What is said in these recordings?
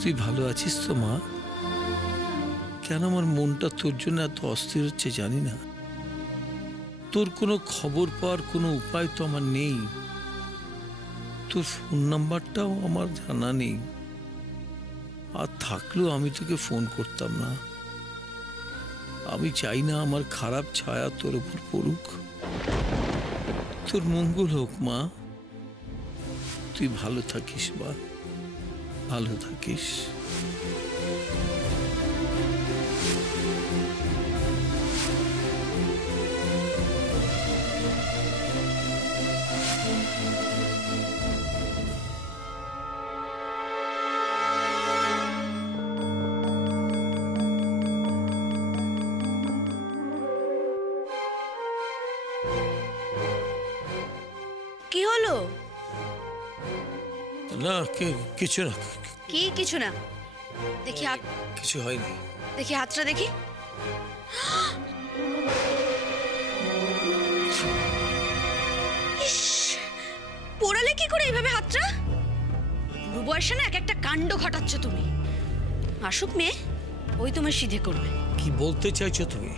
তুই ভালো আছিস তো মা? কেন আমার মনটা তোর জন্য এত অস্থির হচ্ছে জানি না। তোর কোনো খবর পাওয়ার কোনো উপায় তো আমার নেই। তোর ফোন নাম্বারটাও আমার জানা নেই, আর থাকলেও আমি তোকে ফোন করতাম না। আমি চাই না আমার খারাপ ছায়া তোর উপর পড়ুক। তোর মঙ্গল হোক মা। তুই ভালো থাকিস মা, ভালো থাকিস। কি হলো? না কিছু না। কি কিছু না? দেখি হাত। কিছু হয়নি। দেখি হাতটা দেখি। পোড়ালে কি করে এইভাবে হাতটা? বুড়ো বয়সে না এক একটা কাণ্ড ঘটাচ্ছ তুমি। আসুক মেয়ে, ওই তোমার সিধে করবে। কি বলতে চাইছো তুমি?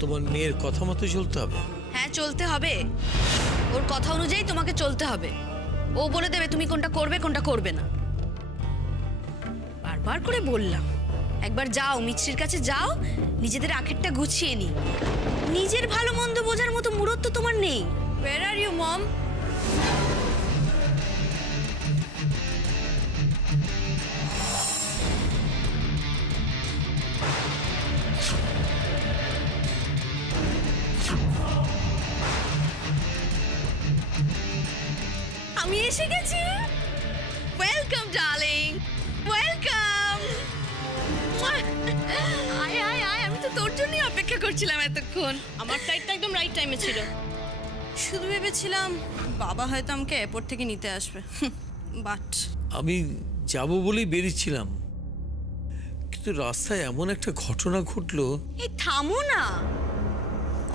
তোমার মেয়ের কথা মতো চলতে হবে? হ্যাঁ, চলতে হবে। ওর কথা অনুযায়ী তোমাকে চলতে হবে। ও বলে দেবে তুমি কোনটা করবে কোনটা করবে না। বারবার করে বললাম, একবার যাও মিছরির কাছে যাও, নিজেদের আখেরটা গুছিয়ে নি। নিজের ভালো মন্দ বোঝার মতো মুরত তো তোমার নেই। Where are you, mom? আমি এসে গেছি। Welcome darling, welcome. আয় আয় আয়, আমি তো তোর জন্যই অপেক্ষা করছিলাম এতক্ষণ। আমার ফ্লাইটটা একদম রাইট টাইমে ছিল। শুধু ভেবেছিলাম বাবা হয়তো আমাকে এয়ারপোর্ট থেকে নিতে আসবে, বাট আমি যাব বলেই বেরিয়েছিলাম, কিন্তু রাস্তায় এমন একটা ঘটনা ঘটলো। এই থামো না,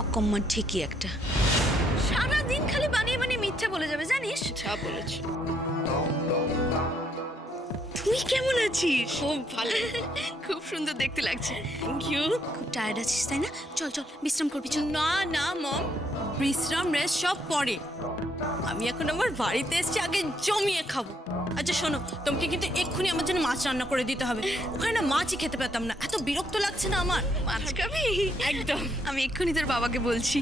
অকম্মার ঠিকই একটা। সারাদিন খালি বানিয়ে বানিয়ে মিথ্যে বলে যাবে, জানিস? যা বলেছি। তুই কেমন আছিস? খুব ভালো, খুব সুন্দর দেখতে লাগছে। Thank you. খুব টায়ার্ড আছিস তাই না? চল চল বিশ্রাম করবি চল। না না মম, বিশ্রাম রেস্ট সব পরে। আমি এখন আমার বাড়িতে এসেছি, আগে জমিয়ে খাবো। আচ্ছা শোনো, তোমাকে কিন্তু এক্ষুনি আমার জন্য মাছ রান্না করে দিতে হবে। ওখানে না মাছই খেতে পেতাম না, এত বিরক্ত লাগছে না আমার। মাছ খাবি? একদম। আমি এক্ষুনি তোর বাবাকে বলছি।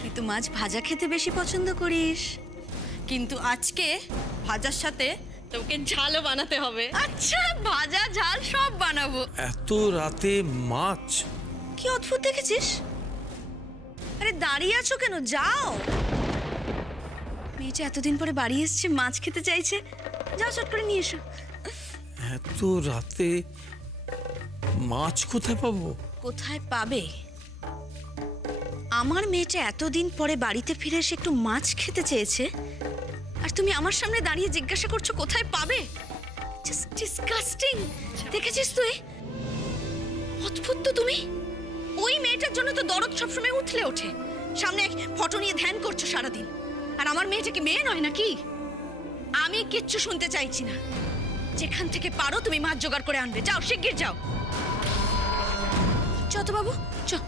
তুই তো মাছ ভাজা খেতে বেশি পছন্দ করিস, কিন্তু আজকে ভাজার সাথে তোমাকে ঝালও বানাতে হবে। আচ্ছা, ভাজা ঝাল সব বানাবো। এত রাতে মাছ? কি অদ্ভুত দেখেছিস? আরে দাঁড়িয়ে আছো কেন? যাও। মেয়েটা এতদিন পরে বাড়ি এসছে, মাছ খেতে চাইছে। যাও চট করে নিয়ে এসো। এত রাতে মাছ কোথায় পাবো? কোথায় পাবে? আমার মেয়েটা এতদিন পরে বাড়িতে ফিরে এসে একটু মাছ খেতে চেয়েছে, আর তুমি আমার সামনে দাঁড়িয়ে জিজ্ঞাসা করছো কোথায় পাবে? Just disgusting. দেখেছিস তুই? অদ্ভুত তো তুমি। ওই মেয়েটার জন্য তো দরদ সবসময় উঠলে ওঠে। সামনে ফটো নিয়ে ধ্যান করছো সারাদিন। আর আমার মেয়েটা কি মেয়ে নয় নাকি? আমি কিচ্ছু শুনতে চাইছি না। যেখান থেকে পারো তুমি মাছ জোগাড় করে আনবে। যাও, শিগগির যাও। চল তো বাবু, চল।